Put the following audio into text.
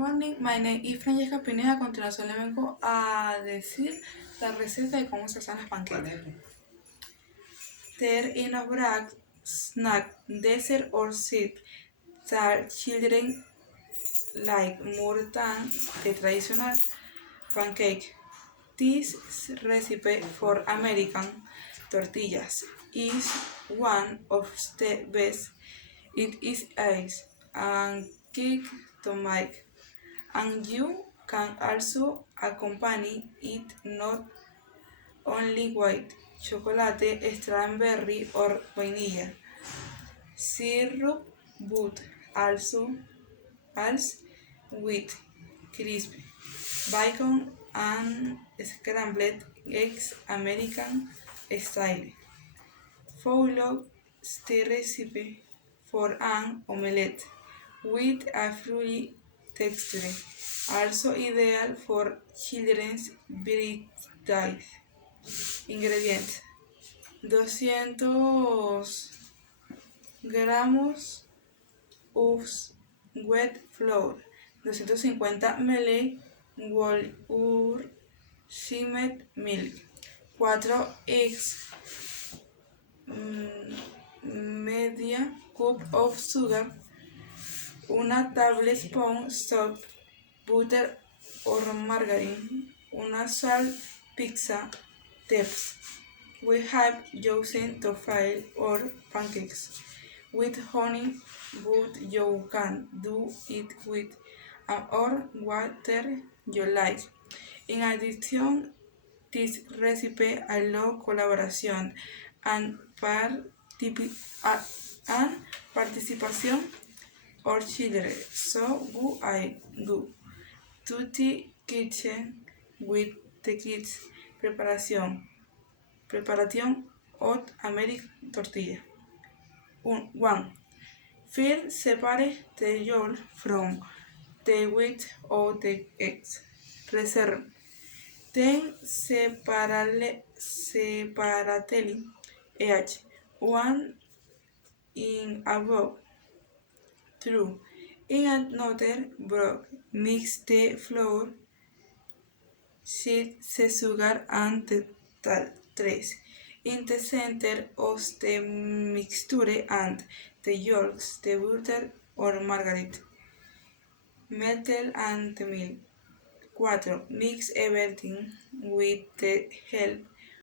morning, my name is Francesca Pineda. A continuación le vengo a decir la receta de cómo se hacen las panquecas. There in a break, snack, dessert or sweet that children like more than the traditional pancake. This recipe for American tortillas is one of the best. It is easy and quick to make, and you can also accompany it not only with chocolate, strawberry or vanilla syrup, but also with crispy bacon and scrambled eggs American style. Follow the recipe for an omelette with a fluffy texture, also ideal for children's birthdays. Ingredientes: 200 gramos of wet flour, 250 ml whole skimmed milk, 4 eggs, media cup of sugar, 1 tablespoon salt, butter or margarine, 1 salt pizza tips. We have chosen to file or pancakes with honey, but you can do it with or water you like. In addition, this recipe allows collaboration and participation of children, so go to the kitchen with the kids. Preparation of American tortilla. 1. First, separate the yolk from the white of the eggs. Reserve. Then separately each one in a bowl. 2. In another bowl, mix the flour, the sugar and the salt. 3. In the center of the mixture and the yolks, the butter or margarine, melted and the milk. 4. Mix everything with the help